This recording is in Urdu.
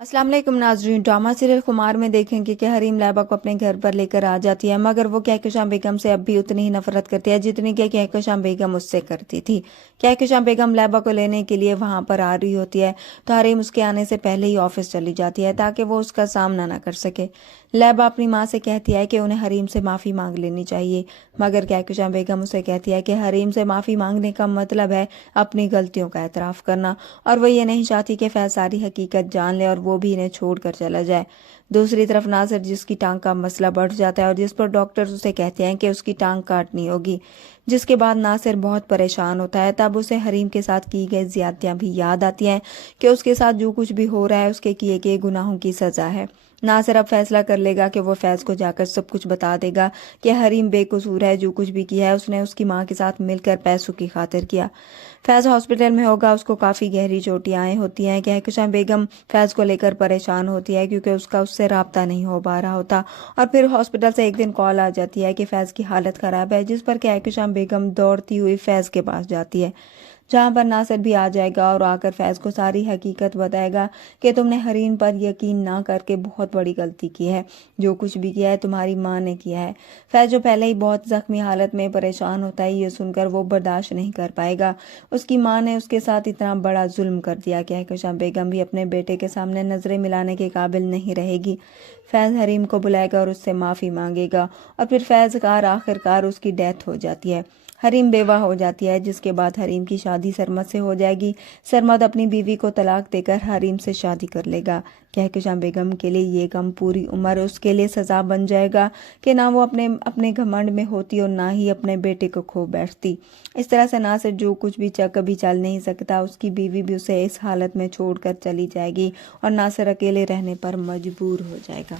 السلام علیکم ناظرین، ڈرامہ سیریل خمار میں دیکھیں گے کہ حریم لائبہ کو اپنے گھر پر لے کر آ جاتی ہے، مگر وہ کہکشاں بیگم سے اب بھی اتنی ہی نفرت کرتی ہے جتنی کہ کہکشاں بیگم اس سے کرتی تھی۔ کہکشاں بیگم لائبہ کو لینے کے لیے وہاں پر آ رہی ہوتی ہے تو حریم اس کے آنے سے پہلے ہی آفس چلی جاتی ہے تاکہ وہ اس کا سامنا نہ کر سکے۔ لائبہ اپنی ماں سے کہتی ہے کہ انہیں حریم سے معافی مانگ لینی چاہیے، مگر کہکشاں بیگم اسے کہتی ہے کہ حریم سے معافی مانگنے کا مطلب ہے اپنی غلطیوں کا اعتراف کرنا، اور وہ یہ نہیں چاہتی کہ فیض ساری حقیقت جان لے اور وہ بھی انہیں چھوڑ کر چلا جائے۔ دوسری طرف ناصر، جس کی ٹانگ کا مسئلہ بڑھ جاتا ہے اور جس پر ڈاکٹرز اسے کہتے ہیں کہ اس کی ٹانگ کاٹنی ہوگی، جس کے بعد ناصر بہت پریشان ہوتا ہے، تب اسے حریم کے ساتھ کی گئی زیادتیاں بھی یاد آتی ہیں کہ اس کے ساتھ جو کچھ بھی ہو رہا ہے اس کے کیے گئے گناہوں کی سزا ہے۔ ناصر اب فیصلہ کر لے گا کہ وہ فیض کو جا کر سب کچھ بتا دے گا کہ حریم بے قصور ہے، جو کچھ بھی کیا ہے اس نے اس کی ماں کے ساتھ مل کر پیسوں کی خاطر کیا۔ فیض ہاسپٹل میں ہوگا، اس کو کافی گہری چوٹیں آئی ہوتی ہیں۔ کہکشاں بیگم فیض کو لے کر پریشان ہوتی ہے کیونکہ اس کا اس سے رابطہ نہیں ہو پا رہا ہوتا، اور پھر ہاسپٹل سے ایک دن کال آ جاتی ہے کہ فیض کی حالت خراب ہے، جس پر کہکشاں بیگم دوڑتی ہوئی فیض کے پاس جاتی ہے، جہاں پر ناصر بھی آ جائے گا اور آ کر فیض کو ساری حقیقت بتائے گا کہ تم نے حریم پر یقین نہ کر کے بہت بڑی غلطی کی ہے، جو کچھ بھی کیا ہے تمہاری ماں نے کیا ہے۔ فیض جو پہلے ہی بہت زخمی حالت میں پریشان ہوتا ہے، یہ سن کر وہ برداشت نہیں کر پائے گا، اس کی ماں نے اس کے ساتھ اتنا بڑا ظلم کر دیا۔ کہکشاں بیگم بھی اپنے بیٹے کے سامنے نظریں ملانے کے قابل نہیں رہے گی۔ فیض حریم کو بلائے گا اور اس سے معافی مانگے گا، اور پھر فیض آخرکار اس کی ڈیتھ ہو جاتی ہے۔ حریم بیوہ ہو جاتی ہے، جس کے بعد حریم کی شادی سرمد سے ہو جائے گی۔ سرمد اپنی بیوی کو طلاق دے کر حریم سے شادی کر لے گا۔ کہکشاں بیگم کے لیے یہ غم پوری عمر اس کے لیے سزا بن جائے گا کہ نہ وہ اپنے گھمنڈ میں ہوتی اور نہ ہی اپنے بیٹے کو کھو بیٹھتی۔ اس طرح سے ناصر جو کچھ بھی کبھی چل نہیں سکتا، اس کی بیوی بھی اسے اس حالت میں چھوڑ کر چلی جائے گی اور ناصر اکیلے رہنے پر مجبور ہو جائے گا۔